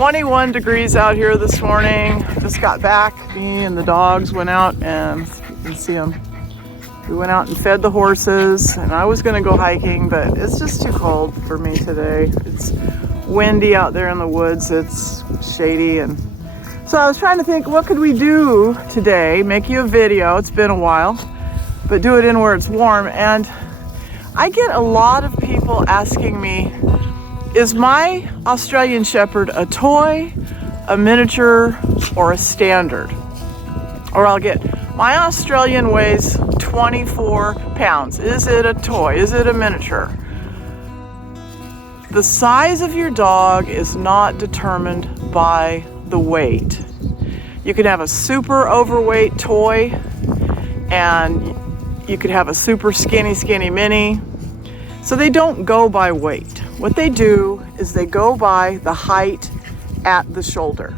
21 degrees out here this morning. Just got back. Me and the dogs went out, and you can see them. We went out and fed the horses, and I was going to go hiking, but it's just too cold for me today. It's windy out there in the woods. It's shady, and so I was trying to think, what could we do today? Make you a video. It's been a while, but do it in where it's warm. And I get a lot of people asking me, is my Australian Shepherd a toy, a miniature, or a standard? Or I'll get, my Australian weighs 24 pounds. Is it a toy? Is it a miniature? The size of your dog is not determined by the weight. You could have a super overweight toy, and you could have a super skinny mini. So they don't go by weight. What they do is they go by the height at the shoulder.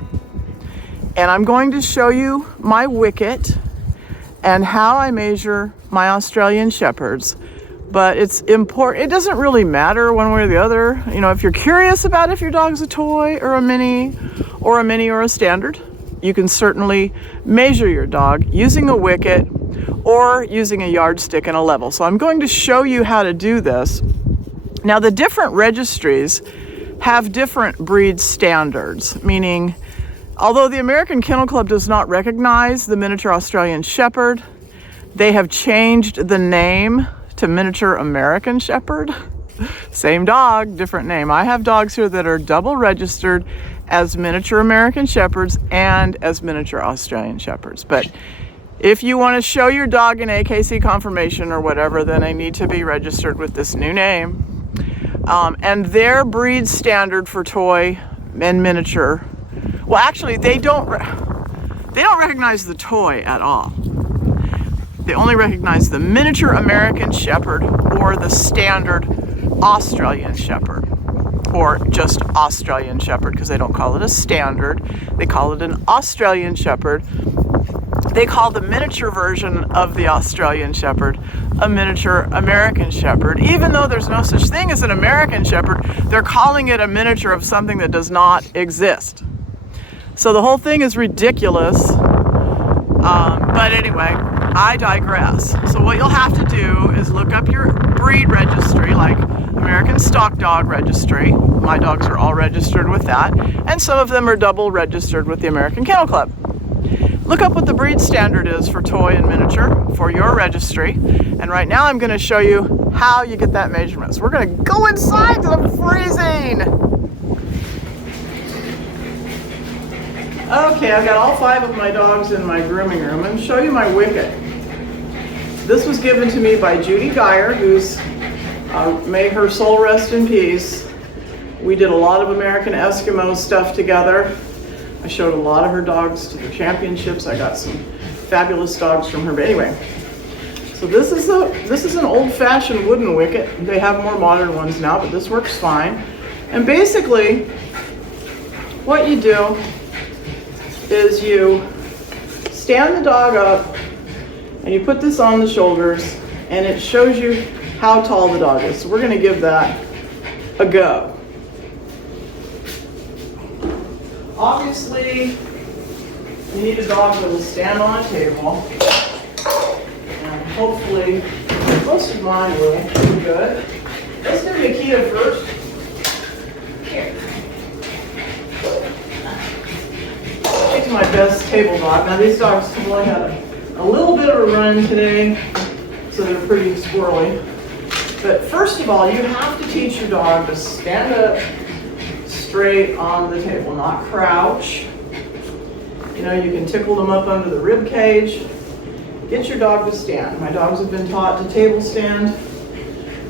And I'm going to show you my wicket and how I measure my Australian Shepherds. But it's important, it doesn't really matter one way or the other. You know, if you're curious about if your dog's a toy or a mini or a standard, you can certainly measure your dog using a wicket or using a yardstick and a level. So I'm going to show you how to do this. Now, the different registries have different breed standards, meaning although the American Kennel Club does not recognize the miniature Australian Shepherd, they have changed the name to miniature American Shepherd. Same dog, different name. I have dogs here that are double registered as miniature American Shepherds and as miniature Australian Shepherds. But if you want to show your dog an AKC confirmation or whatever, then they need to be registered with this new name. And their breed standard for toy and miniature, well, actually, they don't recognize the toy at all. They only recognize the miniature American Shepherd or the standard Australian Shepherd, or just Australian Shepherd, because they don't call it a standard. They call it an Australian Shepherd. They call the miniature version of the Australian Shepherd a miniature American Shepherd. Even though there's no such thing as an American Shepherd, they're calling it a miniature of something that does not exist. So the whole thing is ridiculous. But anyway, I digress. So what you'll have to do is look up your breed registry, like American Stock Dog Registry. My dogs are all registered with that. And some of them are double registered with the American Kennel Club. Look up what the breed standard is for toy and miniature for your registry. And right now I'm going to show you how you get that measurement. So we're going to go inside because I'm freezing. Okay, I've got all 5 of my dogs in my grooming room. I'm going to show you my wicket. This was given to me by Judy Geyer, who's may her soul rest in peace. We did a lot of American Eskimo stuff together. I showed a lot of her dogs to the championships. I got some fabulous dogs from her. But anyway, so this is an old-fashioned wooden wicket. They have more modern ones now, but this works fine. And basically, what you do is you stand the dog up and you put this on the shoulders, and it shows you how tall the dog is. So we're going to give that a go. Obviously, you need a dog that will stand on a table, and hopefully, most of mine will be good. Let's do Nikita first. Here. Take my best table dog. Now these dogs have only had a little bit of a run today, so they're pretty squirrely. But first of all, you have to teach your dog to stand up straight on the table, not crouch. You know, you can tickle them up under the rib cage. Get your dog to stand. My dogs have been taught to table stand.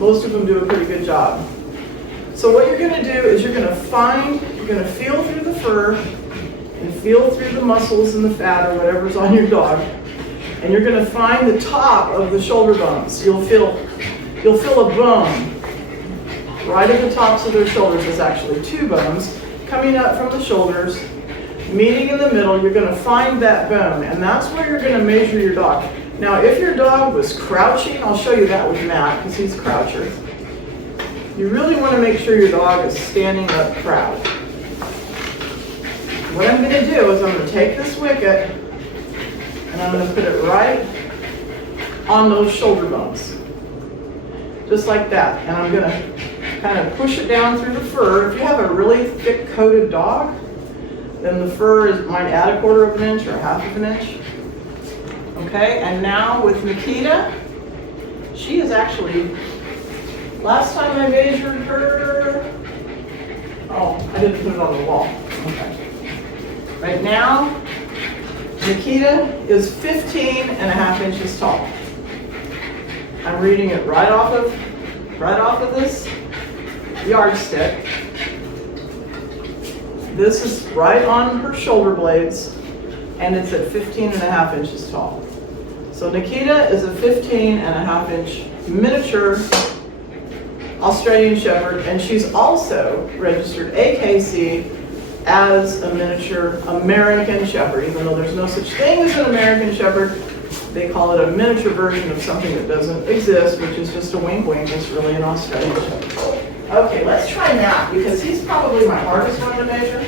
Most of them do a pretty good job. So what you're going to do is you're going to feel through the fur and feel through the muscles and the fat or whatever's on your dog, and you're going to find the top of the shoulder bones. You'll feel a bone. Right at the tops of their shoulders is actually 2 bones coming up from the shoulders, meeting in the middle. You're going to find that bone, and that's where you're going to measure your dog. Now, if your dog was crouching, I'll show you that with Matt because he's a croucher. You really want to make sure your dog is standing up proud. what I'm going to do is I'm going to take this wicket and I'm going to put it right on those shoulder bones. Just like that. And I'm going to kind of push it down through the fur. If you have a really thick coated dog, then the fur might add 1/4 of an inch or 1/2 of an inch. Okay, and now with Nikita, she is actually, last time I measured her, oh, I didn't put it on the wall. Okay. Right now, Nikita is 15.5 inches tall. I'm reading it right off of this yardstick. This is right on her shoulder blades, and it's at 15.5 inches tall. So Nikita is a 15.5 inch miniature Australian Shepherd, and she's also registered AKC as a miniature American Shepherd. Even though there's no such thing as an American Shepherd, they call it a miniature version of something that doesn't exist, which is just a wink wink. It's really an Australian Shepherd. Okay, let's try Matt, because he's probably my hardest one to measure.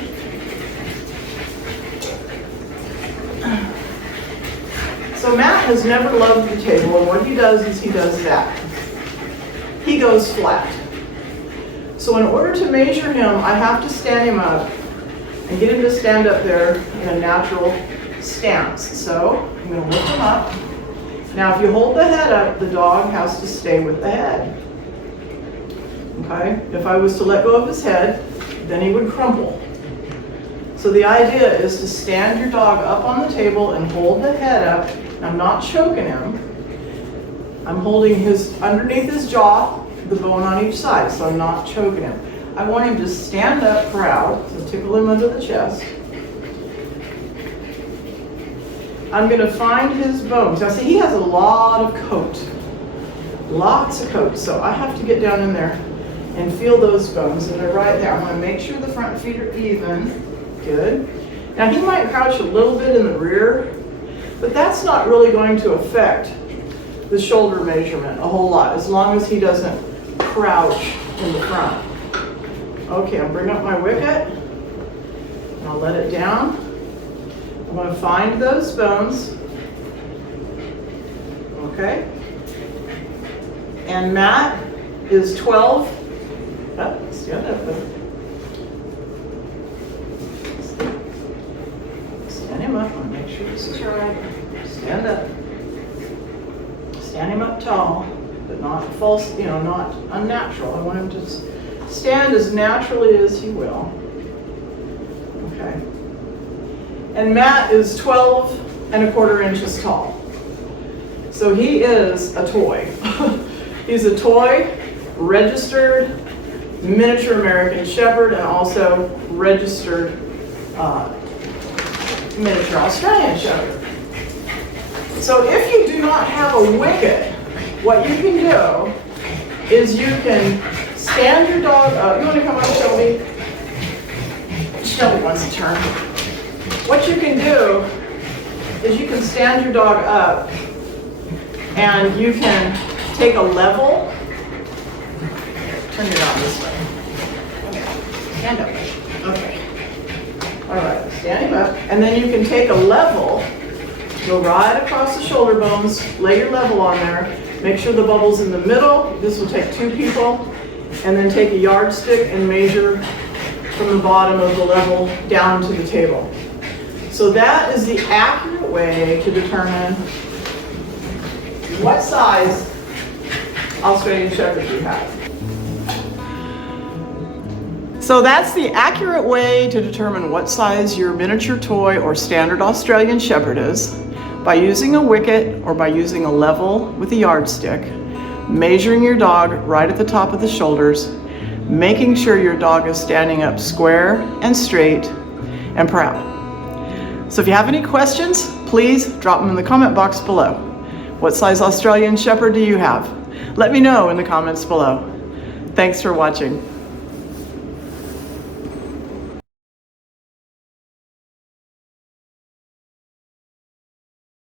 So Matt has never loved the table, and what he does is he does that. He goes flat. So in order to measure him, I have to stand him up and get him to stand up there in a natural stance. So I'm going to lift him up. Now if you hold the head up, the dog has to stay with the head. Okay? If I was to let go of his head, then he would crumple. So the idea is to stand your dog up on the table and hold the head up. I'm not choking him. I'm holding his underneath his jaw, the bone on each side, so I'm not choking him. I want him to stand up proud, so tickle him under the chest. I'm going to find his bones. Now see, he has a lot of coat. Lots of coat, so I have to get down in there and feel those bones, and they're right there. I'm going to make sure the front feet are even. Good. Now he might crouch a little bit in the rear, but that's not really going to affect the shoulder measurement a whole lot, as long as he doesn't crouch in the front. Okay, I'll bring up my wicket, and I'll let it down. I'm going to find those bones. Okay. And Matt is 12. Oh, stand up. Stand him up. I want to make sure this is right. Stand up. Stand him up tall, but not false, not unnatural. I want him to stand as naturally as he will. Okay. And Matt is 12.25 inches tall. So he is a toy. He's a toy, registered miniature American Shepherd, and also registered miniature Australian Shepherd. So if you do not have a wicket, what you can do is you can stand your dog up. You want to come up, Shelby? Shelby wants to turn. What you can do is you can stand your dog up and you can take a level. Turn it on this way. Okay. Stand up. Okay. All right. Stand him up. And then you can take a level, go right across the shoulder bones, lay your level on there, make sure the bubble's in the middle. This will take 2 people. And then take a yardstick and measure from the bottom of the level down to the table. So that is the accurate way to determine what size Australian Shepherd you have. So that's the accurate way to determine what size your miniature toy or standard Australian Shepherd is, by using a wicket or by using a level with a yardstick, measuring your dog right at the top of the shoulders, making sure your dog is standing up square and straight and proud. So if you have any questions, please drop them in the comment box below. What size Australian Shepherd do you have? Let me know in the comments below. Thanks for watching.